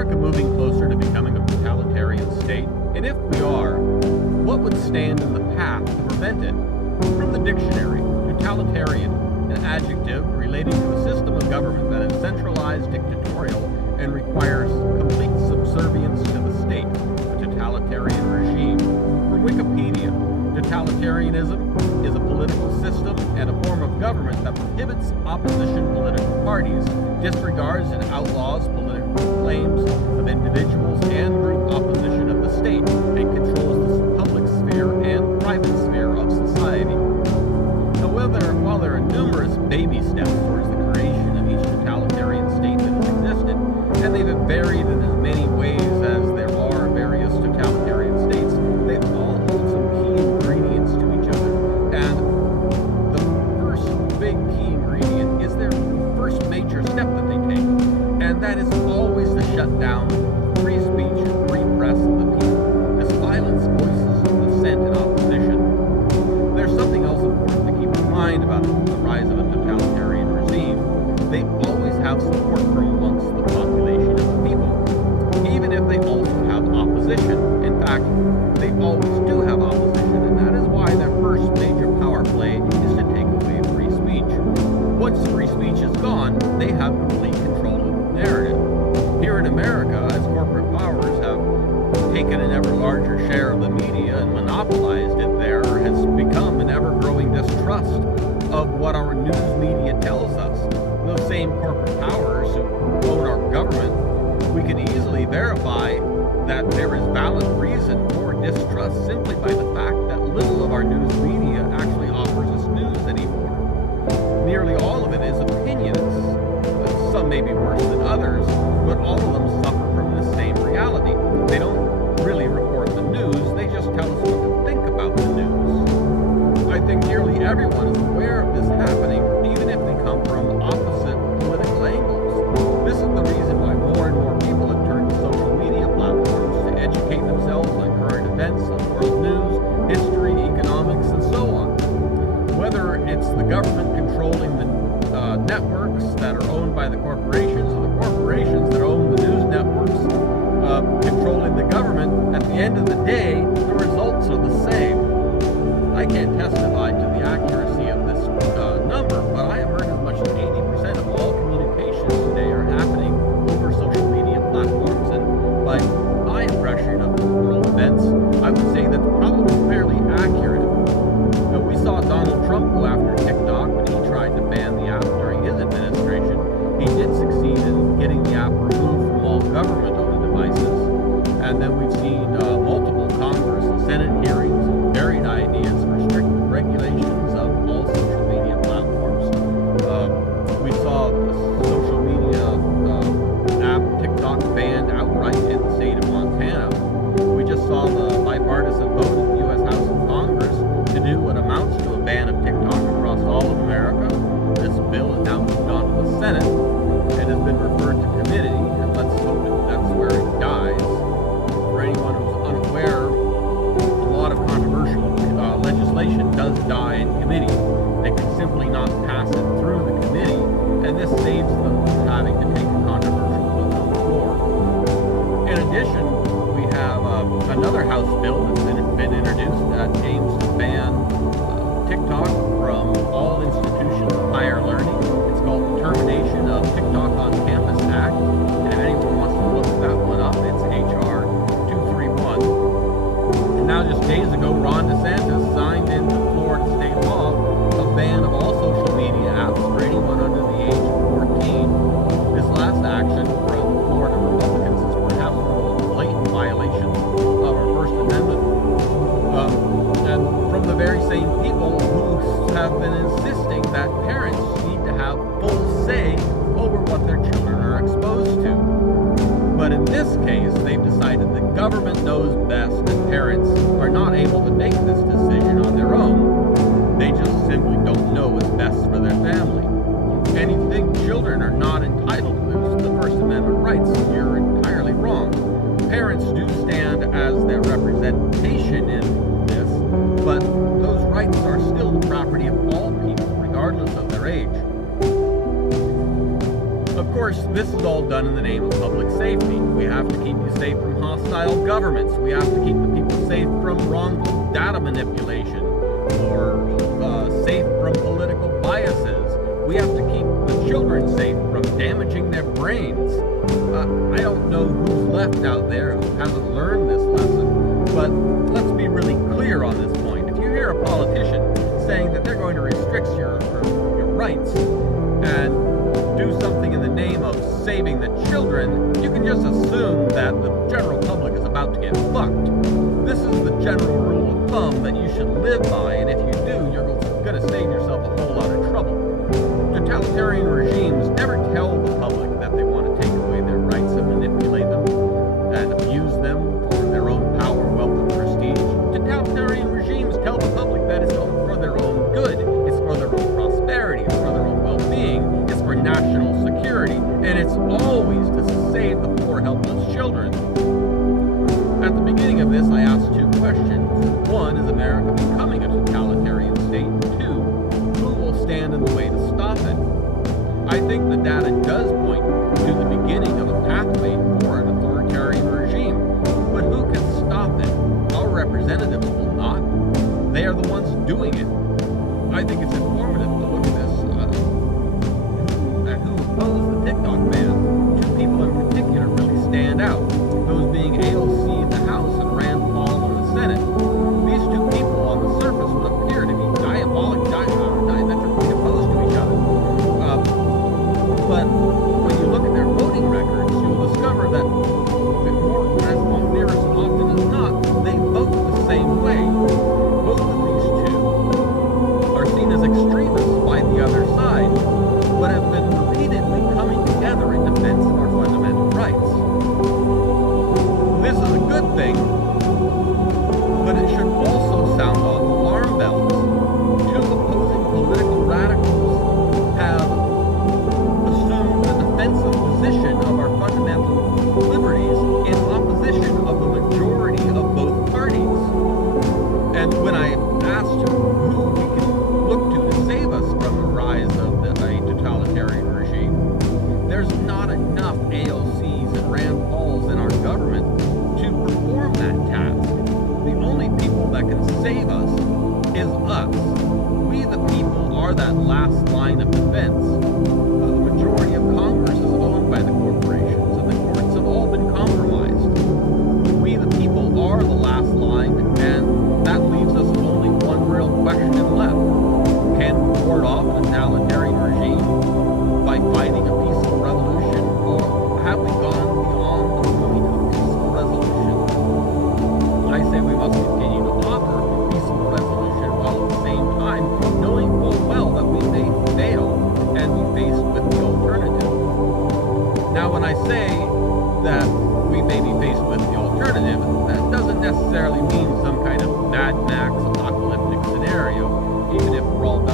America moving closer to becoming a totalitarian state? And if we are, what would stand in the path to prevent it? From the dictionary, totalitarian, an adjective relating to a system of government that is centralized, dictatorial, and requires complete subservience to the state, a totalitarian regime. From Wikipedia, totalitarianism is a political system and a form of government that prohibits opposition political parties, disregards and outlaws political claims of individuals and group opposition of the state, and controls the public sphere and private sphere of society. However, while there are numerous baby steps towards the creation of each totalitarian state that has existed, and they've varied in as many ways as there are various totalitarian states, they all hold some key ingredients to each other. And the first big key ingredient is their first major step that they take, and that is always to shut down free speech and free press of the people, to silence voices of dissent and opposition. There's something else important to keep in mind about the rise of a totalitarian regime. They always have support from amongst the population of the people, even if they also have opposition. In fact, they always do have opposition, and that is why their first major power play is to take away free speech. Once free speech is gone, they have complete control of the narrative. Here in America, as corporate powers have taken an ever larger share of the media and monopolized it, there has become an ever-growing distrust of what our news media tells us. Those same corporate powers who own our government, we can easily verify that there is valid reason for distrust simply by the fact that little of our news media actually offers us news anymore. Nearly all of it is opinions. Some may be worse than others, but all of them suffer from the same reality. They don't really report the news, they just tell us what to think about the news. I think nearly everyone is aware of this happening, even if they come from opposite political angles. This is the reason why more and more people have turned to social media platforms to educate themselves on current events, on world news, history, economics, and so on. Whether it's the government controlling the networks that are owned by the corporations, or the corporations that own the news networks controlling the government, at the end of the day, the results are the same. I can't testify to the accuracy of this number, but I have heard as much as 80% of all communications today are happening over social media platforms, and by my impression of world events, I would say that's probably fairly accurate. We saw Donald Trump go after TikTok when he tried to ban the app during his administration. He did succeed in getting the app removed from all government-owned devices, and then we've seen multiple Congress and Senate hearings and varied ideas for strict regulations of all social media platforms. We saw the social media app TikTok banned outright in the state of Montana. We just saw the bipartisan vote in the U.S. House of Congress to do what amounts to a ban of TikTok across all of America. This bill has now moved on to the Senate and has been referred to committee, and let's hope that's where it dies. For anyone who's unaware, a lot of controversial legislation does die in committee. They can simply not pass it through the committee, and this saves them from having to take a controversial vote on the floor. In addition, we have another House bill that's been introduced that aims to ban TikTok from all institutions of higher learning. It's called the Termination of TikTok on Campus Act, and if anyone wants to look that one up, it's H.R. 231. And now just days ago, Ron DeSantis signed into Florida state law a ban of all social media apps for anyone under the age of 14. This last action from Florida Republicans is perhaps one of the blatant violations of our First Amendment. And from the very same people who have been insisting that parents need to have full say over what their children are exposed to. But in this case, they've decided the government knows best and parents are not able to make this decision on their own. They just simply don't know what's best for their family. And you think children are not entitled to the First Amendment rights, you're entirely wrong. Parents do stand as their representation in this, but those rights are still the property of all people, regardless of their age. Of course, course, this is all done in the name of public safety. We have to keep you safe from hostile governments. We have to keep the people safe from wrongful data manipulation or safe from political biases. We have to keep the children safe from damaging their brains. I don't know who's left out there who hasn't learned this lesson, but let's be really clear on this point. If you hear a politician saying that they're going to restrict your rights and do something in the name of saving the children, you can just assume that the general public is about to get fucked. This is the general rule of thumb that you should live by, and if you do, you're going to save yourself a whole lot of trouble. Totalitarian regimes never tell the public that they want to take away their rights and manipulate them and abuse them for their own power, wealth, and prestige. Totalitarian regimes tell the public that it's for their own good, it's for their own prosperity, it's for their own well-being, it's for national security, and it's always to save the poor, helpless children. At the beginning of this, I asked two questions. One, is America becoming a totalitarian state? Two, who will stand in the way to stop it? I think the data does point to the beginning of a pathway for an authoritarian regime, but who can stop it? Our representatives will not. They are the ones doing it. I think it's informative to look at this, at who opposed the TikTok ban. Two people in particular really stand out, those being AOC in the House and Rand Paul in the Senate. These two people on the surface would appear to be diametrically opposed to each other. But when you look at their voting records, you'll discover that more nearest often as not, they vote the same way. Both of these two are seen as extremists by the other side, but have been repeatedly coming together in defense of our fundamental rights. This is a good thing, but it should also sound off alarm bells. Two opposing political radicals have assumed a defensive position of our fundamental liberties in opposition of the majority of both parties. And when I asked who we can look to save us from the rise of a totalitarian regime, there's not enough AOCs and Rand Pauls in our government to perform that task. The only people that can save us is us. We the people are that last line of defense. The majority of Congress is owned by the corporations, and the courts have all been compromised. We the people are the last line, and that leaves us with only one real question left. Can we ward off a totalitarian regime by fighting a peaceful revolution, or have we gone beyond the point of peaceful resolution? I say we must continue to offer peaceful resolution while at the same time knowing full well that we may fail and be faced with the alternative. Now, when I say that we may be faced with the alternative, that doesn't necessarily mean some kind of Mad Max apocalyptic scenario, even if we're all